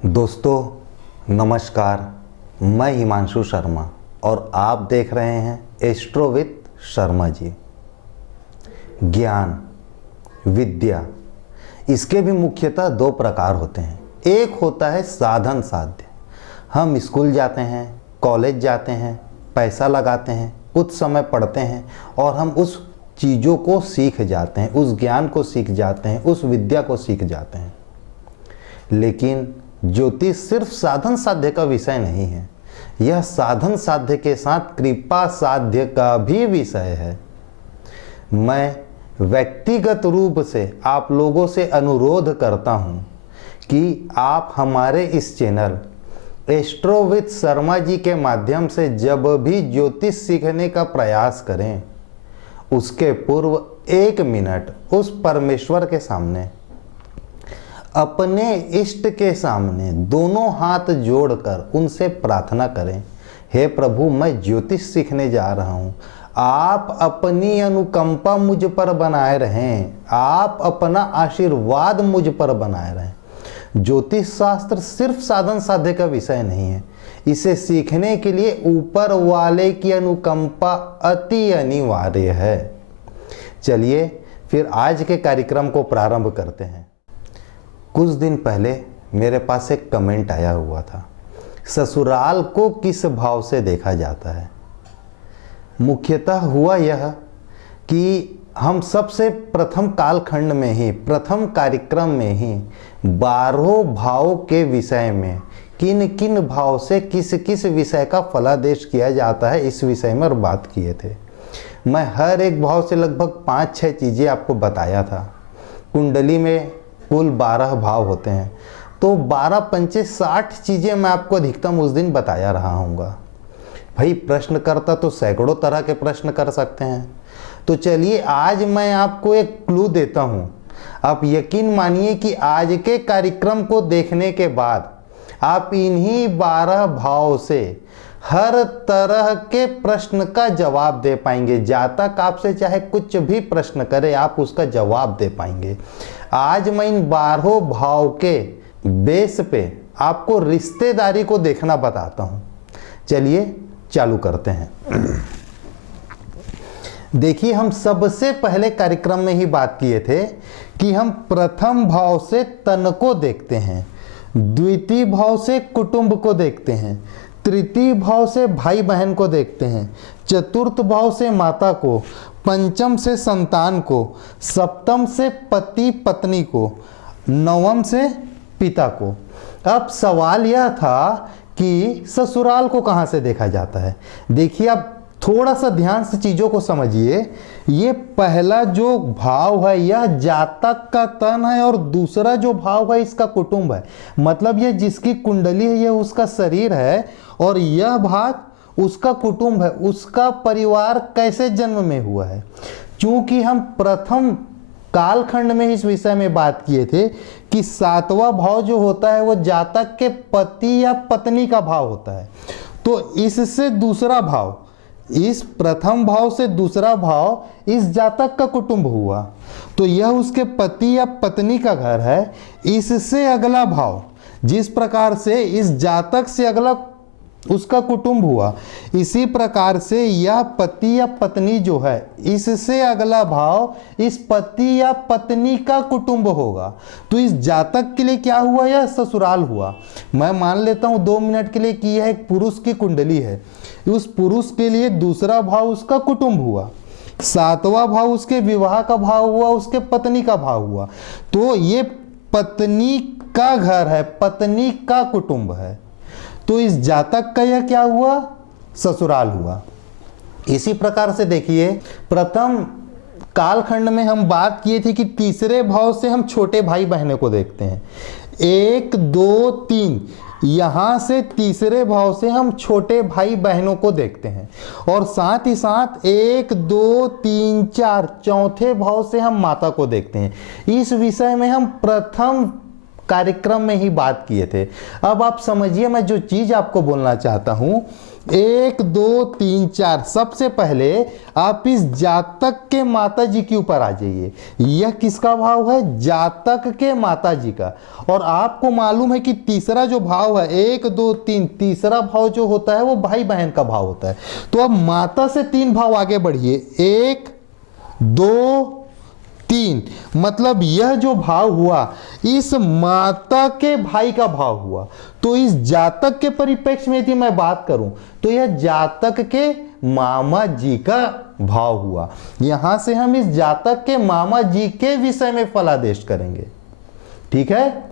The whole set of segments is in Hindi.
दोस्तों नमस्कार, मैं हिमांशु शर्मा और आप देख रहे हैं एस्ट्रो विद शर्मा जी। ज्ञान, विद्या, इसके भी मुख्यतः दो प्रकार होते हैं। एक होता है साधन साध्य। हम स्कूल जाते हैं, कॉलेज जाते हैं, पैसा लगाते हैं, कुछ समय पढ़ते हैं और हम उस चीज़ों को सीख जाते हैं, उस ज्ञान को सीख जाते हैं, उस विद्या को सीख जाते हैं। लेकिन ज्योतिष सिर्फ साधन साध्य का विषय नहीं है, यह साधन साध्य के साथ कृपा साध्य का भी विषय है। मैं व्यक्तिगत रूप से आप लोगों से अनुरोध करता हूं कि आप हमारे इस channel astro with Sharma ji के माध्यम से जब भी ज्योतिष सीखने का प्रयास करें, उसके पूर्व 1 मिनट उस परमेश्वर के सामने, अपने इष्ट के सामने दोनों हाथ जोड़कर उनसे प्रार्थना करें, हे प्रभु, मैं ज्योतिष सीखने जा रहा हूँ, आप अपनी अनुकंपा मुझ पर बनाए रहें, आप अपना आशीर्वाद मुझ पर बनाए रहें। ज्योतिष शास्त्र सिर्फ साधन साध्य का विषय नहीं है, इसे सीखने के लिए ऊपर वाले की अनुकंपा अति अनिवार्य है। चलिए फिर आज के कार्यक्रम को प्रारंभ करते हैं। कुछ दिन पहले मेरे पास एक कमेंट आया हुआ था, ससुराल को किस भाव से देखा जाता है। मुख्यतः हुआ यह कि हम सबसे प्रथम कालखंड में ही, प्रथम कार्यक्रम में ही 12 भाव के विषय में किन किन भाव से किस किस विषय का फलादेश किया जाता है, इस विषय में और बात किए थे। मैं हर एक भाव से लगभग 5-6 चीज़ें आपको बताया था। कुंडली में कुल 12 भाव होते हैं, तो 12 पंचे 60 चीज़ें मैं आपको अधिकतम उस दिन बताया रहा हूँगा। भाई प्रश्न करता तो सैकड़ों तरह के प्रश्न कर सकते हैं। तो चलिए आज मैं आपको एक क्लू देता हूँ। आप यकीन मानिए कि आज के कार्यक्रम को देखने के बाद आप इन्हीं 12 भाव से हर तरह के प्रश्न का जवाब दे पाएंगे। जातक आपसे चाहे कुछ भी प्रश्न करे, आप उसका जवाब दे पाएंगे। आज मैं इन 12 भाव के बेस पे आपको रिश्तेदारी को देखना बताता हूं। चलिए चालू करते हैं। देखिए, हम सबसे पहले कार्यक्रम में ही बात किए थे कि हम प्रथम भाव से तन को देखते हैं, द्वितीय भाव से कुटुंब को देखते हैं, तृतीय भाव से भाई बहन को देखते हैं, चतुर्थ भाव से माता को, पंचम से संतान को, सप्तम से पति पत्नी को, नवम से पिता को। अब सवाल यह था कि ससुराल को कहाँ से देखा जाता है। देखिए, आप थोड़ा सा ध्यान से चीज़ों को समझिए। ये पहला जो भाव है यह जातक का तन है और दूसरा जो भाव है इसका कुटुंब है। मतलब ये जिसकी कुंडली है यह उसका शरीर है और यह भाग उसका कुटुंब है, उसका परिवार कैसे जन्म में हुआ है। चूंकि हम प्रथम कालखंड में इस विषय में बात किए थे कि 7वां भाव जो होता है वो जातक के पति या पत्नी का भाव होता है, तो इससे दूसरा भाव, इस प्रथम भाव से दूसरा भाव इस जातक का कुटुंब हुआ, तो यह उसके पति या पत्नी का घर है। इससे अगला भाव, जिस प्रकार से इस जातक से अगला उसका कुटुंब हुआ, इसी प्रकार से यह पति या पत्नी जो है, इससे अगला भाव इस पति या पत्नी का कुटुंब होगा। तो इस जातक के लिए क्या हुआ, यह ससुराल हुआ। मैं मान लेता हूं 2 मिनट के लिए कि यह एक पुरुष की कुंडली है, उस पुरुष के लिए दूसरा भाव उसका कुटुंब हुआ, 7वां भाव उसके विवाह का भाव हुआ, उसके पत्नी का भाव हुआ। तो ये पत्नी का घर है, पत्नी का कुटुंब है। तो इस जातक का यह क्या हुआ, ससुराल हुआ। इसी प्रकार से देखिए, प्रथम कालखंड में हम बात किए थे कि तीसरे भाव से हम छोटे भाई बहनों को देखते हैं। 1 2 3, यहां से तीसरे भाव से हम छोटे भाई बहनों को देखते हैं और साथ ही साथ 1 2 3 4 चौथे भाव से हम माता को देखते हैं। इस विषय में हम प्रथम कार्यक्रम में ही बात किए थे। अब आप समझिए मैं जो चीज आपको बोलना चाहता हूं, 1 2 3 4, सबसे पहले आप इस जातक के माता जी के ऊपर आ जाइए। यह किसका भाव है? जातक के माता जी का। और आपको मालूम है कि तीसरा जो भाव है 1 2 3, तीसरा भाव जो होता है वो भाई बहन का भाव होता है। तो अब माता से 3 भाव आगे बढ़िए, 1 2 3, मतलब यह जो भाव हुआ इस माता के भाई का भाव हुआ। तो इस जातक के परिप्रेक्ष्य में यदि मैं बात करूं तो यह जातक के मामा जी का भाव हुआ। यहां से हम इस जातक के मामा जी के विषय में फलादेश करेंगे। ठीक है।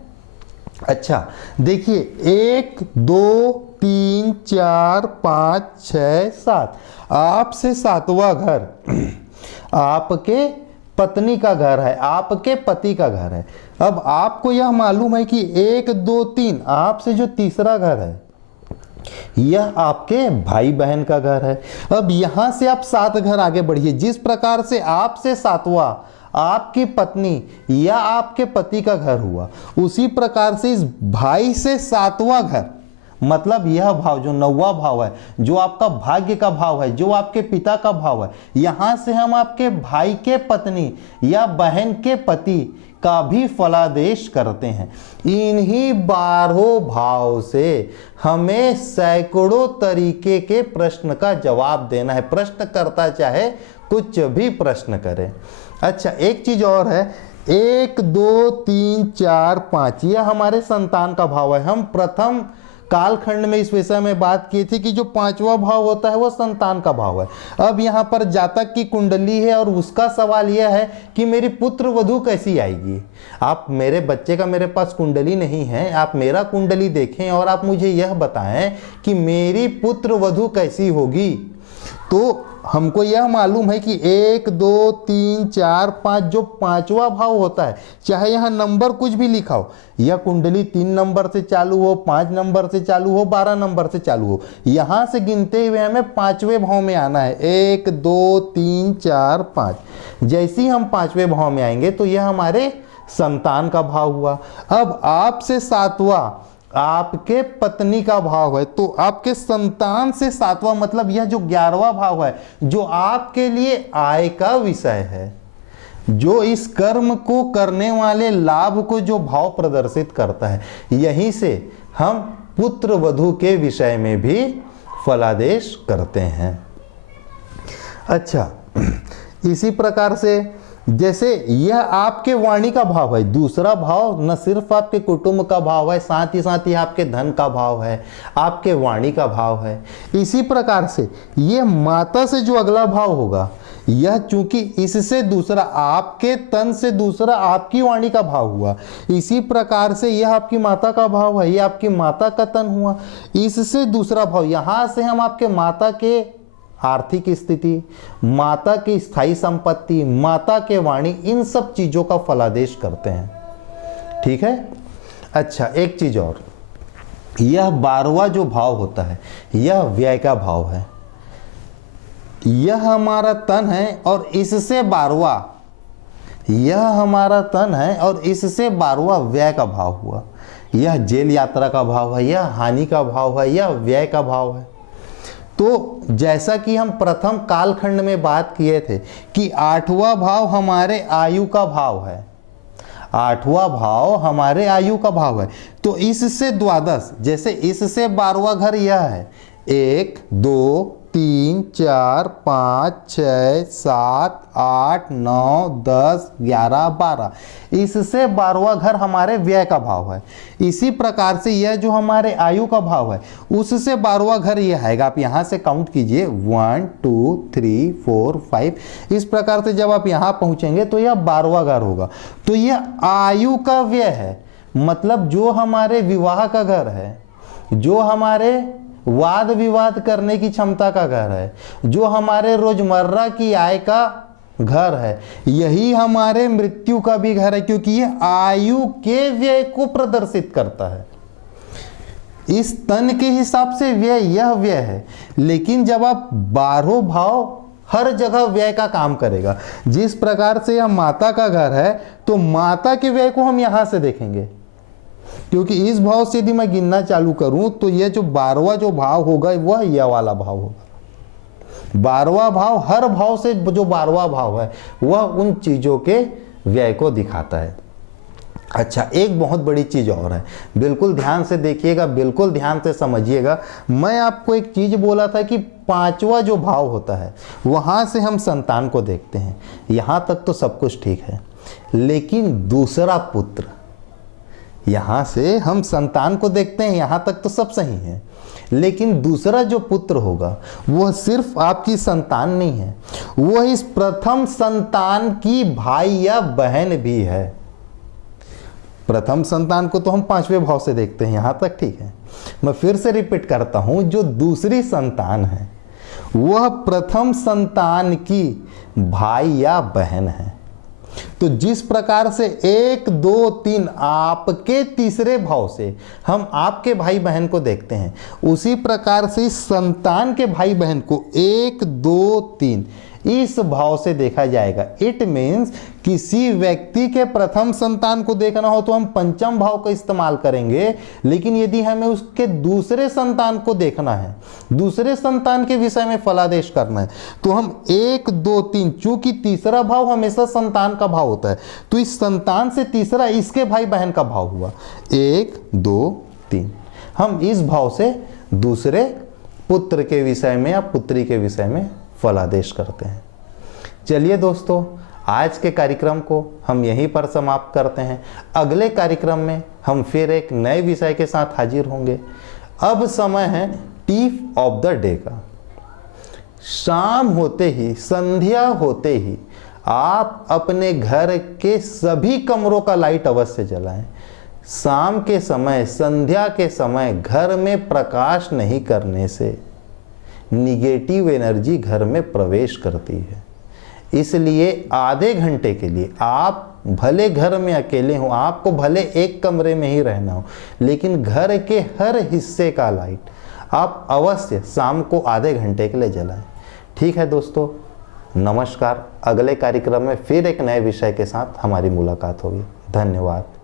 अच्छा देखिए, 1 2 3 4 5 6 7, आपसे 7वां घर आपके पत्नी का घर है, आपके पति का घर है। अब आपको यह मालूम है कि 1 2 3, आपसे जो तीसरा घर है यह आपके भाई बहन का घर है। अब यहां से आप 7 घर आगे बढ़िए। जिस प्रकार से आपसे 7वां आपकी पत्नी या आपके पति का घर हुआ, उसी प्रकार से इस भाई से 7वां घर, मतलब यह भाव जो 9वां भाव है, जो आपका भाग्य का भाव है, जो आपके पिता का भाव है, यहां से हम आपके भाई के पत्नी या बहन के पति का भी फलादेश करते हैं। इन्हीं 12 भाव से हमें सैकड़ों तरीके के प्रश्न का जवाब देना है। प्रश्न करता चाहे कुछ भी प्रश्न करे। अच्छा एक चीज और है, 1 2 3 4 5, यह हमारे संतान का भाव है। हम प्रथम कालखंड में इस विषय में बात की थी कि जो 5वां भाव होता है वह संतान का भाव है। अब यहाँ पर जातक की कुंडली है और उसका सवाल यह है कि मेरी पुत्र वधू कैसी आएगी। आप, मेरे बच्चे का मेरे पास कुंडली नहीं है, आप मेरा कुंडली देखें और आप मुझे यह बताएं कि मेरी पुत्र वधू कैसी होगी। तो हमको यह मालूम है कि 1 2 3 4 5, जो 5वां भाव होता है, चाहे यहाँ नंबर कुछ भी लिखा हो, यह कुंडली 3 नंबर से चालू हो, 5 नंबर से चालू हो, 12 नंबर से चालू हो, यहां से गिनते हुए हमें 5वें भाव में आना है। 1 2 3 4 5, जैसे ही हम 5वें भाव में आएंगे तो यह हमारे संतान का भाव हुआ। अब आपसे 7वां आपके पत्नी का भाव है, तो आपके संतान से 7वां, मतलब यह जो 11वां भाव है, जो आपके लिए आय का विषय है, जो इस कर्म को करने वाले लाभ को जो भाव प्रदर्शित करता है, यहीं से हम पुत्र वधू के विषय में भी फलादेश करते हैं। अच्छा इसी प्रकार से जैसे यह आपके वाणी का भाव है, दूसरा भाव न सिर्फ आपके कुटुंब का भाव है, साथ ही आपके धन का भाव है, आपके वाणी का भाव है। इसी प्रकार से यह माता से जो अगला भाव होगा, यह चूंकि इससे दूसरा आपके तन से दूसरा आपकी वाणी का भाव हुआ, इसी प्रकार से यह आपकी माता का भाव है, यह आपकी माता का तन हुआ, इससे दूसरा भाव, यहां से हम आपके माता के आर्थिक स्थिति, माता की स्थायी संपत्ति, माता के वाणी, इन सब चीजों का फलादेश करते हैं। ठीक है। अच्छा एक चीज और, यह 12वां जो भाव होता है यह व्यय का भाव है। यह हमारा तन है और इससे 12वां, यह हमारा तन है और इससे 12वां व्यय का भाव हुआ। यह जेल यात्रा का भाव है, यह हानि का भाव है, यह व्यय का भाव है। तो जैसा कि हम प्रथम कालखंड में बात किए थे कि 8वां भाव हमारे आयु का भाव है, 8वां भाव हमारे आयु का भाव है, तो इससे द्वादश, जैसे इससे 12वां घर यह है, 1 2 3 4 5 6 7 8 9 10 11 12, इससे 12वां घर हमारे व्यय का भाव है। इसी प्रकार से यह जो हमारे आयु का भाव है उससे 12वां घर यह आएगा। आप यहां से काउंट कीजिए 1 2 3 4 5, इस प्रकार से जब आप यहां पहुंचेंगे तो यह 12वां घर होगा। तो यह आयु का व्यय है, मतलब जो हमारे विवाह का घर है, जो हमारे वाद विवाद करने की क्षमता का घर है, जो हमारे रोजमर्रा की आय का घर है, यही हमारे मृत्यु का भी घर है, क्योंकि यह आयु के व्यय को प्रदर्शित करता है। इस तन के हिसाब से व्यय यह व्यय है, लेकिन जब आप 12 भाव हर जगह व्यय का काम करेगा। जिस प्रकार से यह माता का घर है तो माता के व्यय को हम यहां से देखेंगे, क्योंकि इस भाव से यदि मैं गिनना चालू करूं तो यह जो 12वां जो भाव होगा वह यह वाला भाव होगा। 12वां भाव, हर भाव से जो 12वां भाव है वह उन चीजों के व्यय को दिखाता है। अच्छा, एक बहुत बड़ी चीज और है, बिल्कुल ध्यान से देखिएगा, बिल्कुल ध्यान से समझिएगा। मैं आपको एक चीज बोला था कि 5वां जो भाव होता है वहां से हम संतान को देखते हैं। यहां तक तो सब कुछ ठीक है, लेकिन दूसरा पुत्र, यहां से हम संतान को देखते हैं, यहां तक तो सब सही है, लेकिन दूसरा जो पुत्र होगा वह सिर्फ आपकी संतान नहीं है, वह इस प्रथम संतान की भाई या बहन भी है। प्रथम संतान को तो हम 5वें भाव से देखते हैं, यहां तक ठीक है। मैं फिर से रिपीट करता हूं, जो दूसरी संतान है वह प्रथम संतान की भाई या बहन है। तो जिस प्रकार से 1 2 3 आपके तीसरे भाव से हम आपके भाई बहन को देखते हैं, उसी प्रकार से इस संतान के भाई बहन को 1 2 3 इस भाव से देखा जाएगा। इट मीन्स किसी व्यक्ति के प्रथम संतान को देखना हो तो हम पंचम भाव का इस्तेमाल करेंगे, लेकिन यदि हमें उसके दूसरे संतान को देखना है, दूसरे संतान के विषय में फलादेश करना है, तो हम 1 2 3, चूंकि तीसरा भाव हमेशा संतान का भाव होता है, तो इस संतान से तीसरा इसके भाई बहन का भाव हुआ 1 2 3। हम इस भाव से दूसरे पुत्र के विषय में या पुत्री के विषय में फलादेश करते हैं। चलिए दोस्तों, आज के कार्यक्रम को हम यहीं पर समाप्त करते हैं। अगले कार्यक्रम में हम फिर एक नए विषय के साथ हाजिर होंगे। अब समय है टीफ ऑफ द डे का। शाम होते ही, संध्या होते ही आप अपने घर के सभी कमरों का लाइट अवश्य जलाएं। शाम के समय, संध्या के समय घर में प्रकाश नहीं करने से निगेटिव एनर्जी घर में प्रवेश करती है। इसलिए आधे घंटे के लिए आप भले घर में अकेले हो, आपको भले एक कमरे में ही रहना हो, लेकिन घर के हर हिस्से का लाइट आप अवश्य शाम को आधे घंटे के लिए जलाएं। ठीक है दोस्तों, नमस्कार। अगले कार्यक्रम में फिर एक नए विषय के साथ हमारी मुलाकात होगी। धन्यवाद।